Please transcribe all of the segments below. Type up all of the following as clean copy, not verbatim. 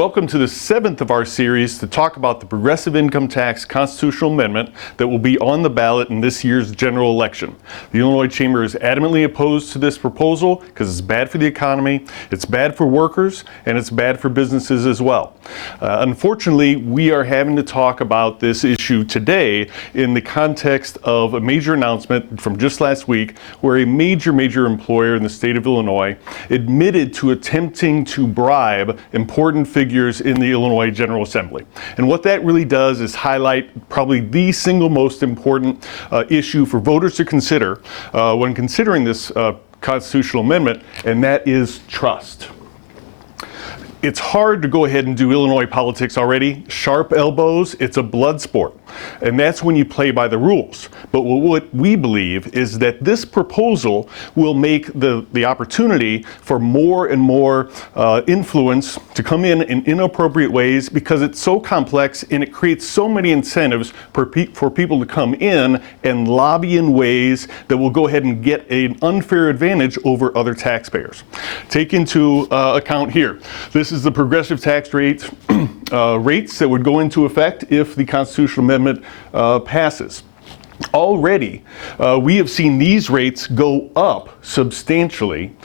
welcome to the 7th of our series to talk about the progressive income tax constitutional amendment that will be on the ballot in this year's general election. The Illinois Chamber is adamantly opposed to this proposal because it's bad for the economy, it's bad for workers, and it's bad for businesses as well. Unfortunately, we are having to talk about this issue today in the context of a major announcement from just last week where a major employer in the state of Illinois admitted to attempting to bribe important figures in the Illinois General Assembly. And what that really does is highlight probably the single most important issue for voters to consider when considering this constitutional amendment, and that is trust. It's hard to go ahead and do Illinois politics already. Sharp elbows, it's a blood sport. And that's when you play by the rules. But what we believe is that this proposal will make the opportunity for more and more influence to come in inappropriate ways because it's so complex and it creates so many incentives for people to come in and lobby in ways that will go ahead and get an unfair advantage over other taxpayers. Take into account here, this is the progressive tax rates that would go into effect if the constitutional amendment passes. Already, we have seen these rates go up substantially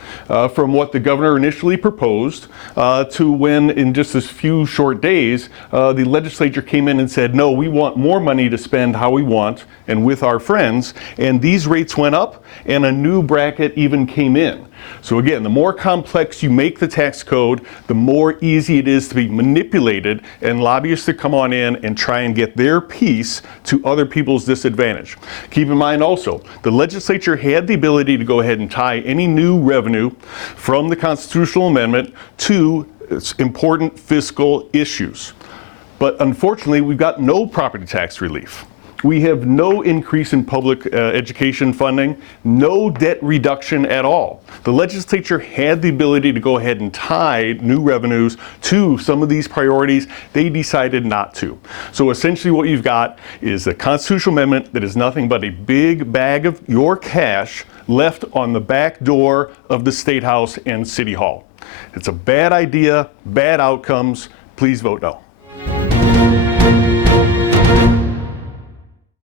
from what the governor initially proposed to when, in just a few short days, the legislature came in and said, no, we want more money to spend how we want and with our friends, and these rates went up and a new bracket even came in. So again, the more complex you make the tax code, the more easy it is to be manipulated and lobbyists to come on in and try and get their piece to other people's disadvantage. Keep in mind also, the legislature had the ability to go ahead and tie any new revenue from the constitutional amendment to important fiscal issues. But unfortunately, we've got no property tax relief. We have no increase in public education funding, no debt reduction at all. The legislature had the ability to go ahead and tie new revenues to some of these priorities. They decided not to. So essentially what you've got is a constitutional amendment that is nothing but a big bag of your cash left on the back door of the State House and City Hall. It's a bad idea, bad outcomes. Please vote no.